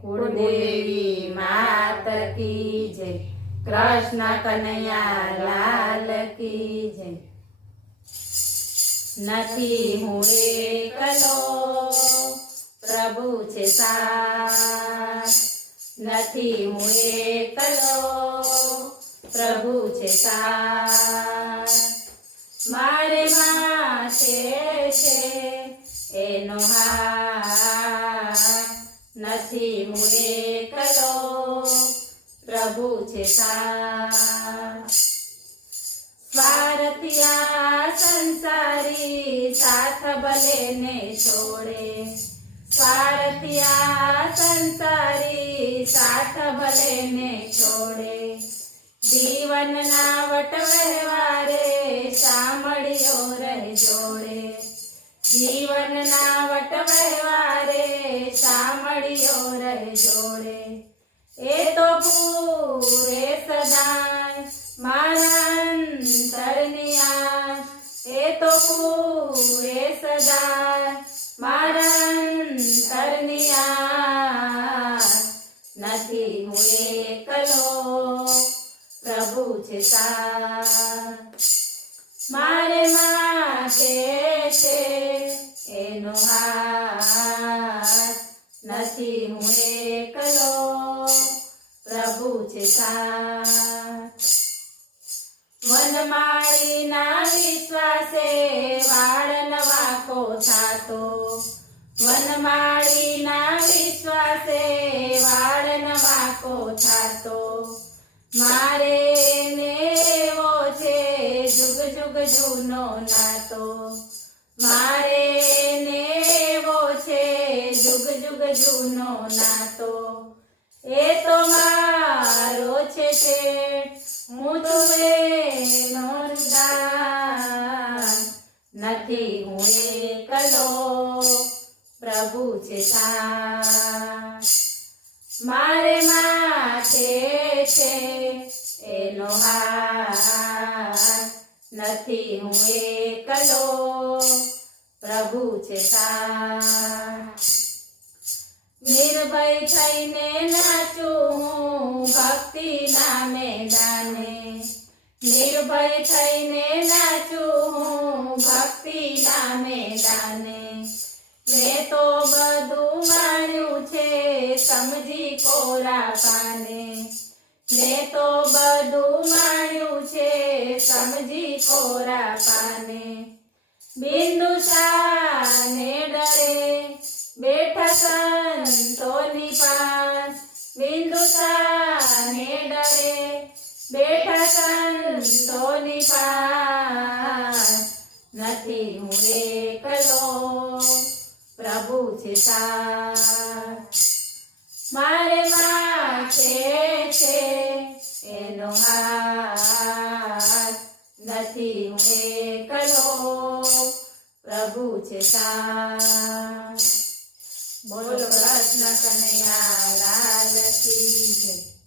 कुलदेवी मात की जय। कृष्ण कन्हैया लाल की जय। નથી હું એકલો પ્રભુ છે સાથ, નથી હું એકલો પ્રભુ છે સાથ, મારે માથે છે એનો હાથ, નથી હું એકલો પ્રભુ છે સાથ। स्वार्थिया संसारी साथ भले ने छोड़े, स्वार्थिया संसारी साथ भले ने छोड़े, जीवन ना वटवरवारे सामड़ियो रह जोड़े, जीवन ना वटवरवारे सामड़ियो रह जोड़े, ए तो पूरे सदाय मारा अंतरनी आस, ए तो पूरे सदाय मारा अंतरनी आस, નથી હું એકલો પ્રભુ છે સાથ, મારે માથે છે એનો હાથ, નથી હું એકલો પ્રભુ છે સાથ। વનમાળીના વિશ્વાસે વાળ નવાકો થાતો, વનમાળીના વિશ્વાસે વાળ નવાકો થાતો, મારે ને એવો છે જુગ જુગ જૂનો નાતો, મારે ને એવો છે જુગ જુગ જૂનો નાતો, એ તો મારો છે શેઠ હું તો એનો દાન, નથી હું એકલો પ્રભુ છે સાથ, મારે માથે છે એનો હાથ, નથી હું એકલો પ્રભુ છે સાથ। निर्भय थईने नाचू हूँ भक्ति ना मैदाने, निर्भय थईने नाचू हूँ भक्ति ना मैदाने, मैं तो बधु माण्यु छे समझी कोरा पाने, मैं तो बधु माण्यु छे समझी कोरा पाने, बिंदुसाने डरे બેઠા સંતોની પાસ, બિંદુસાને ડરે બેઠા સંતોની પાસ, નથી હું એકલો પ્રભુ છે સાથ, મારે માથે છે એનો હાથ, નથી હું એકલો પ્રભુ છે સાથ। बोलो कृष्ण कन्हैया लाल की जय।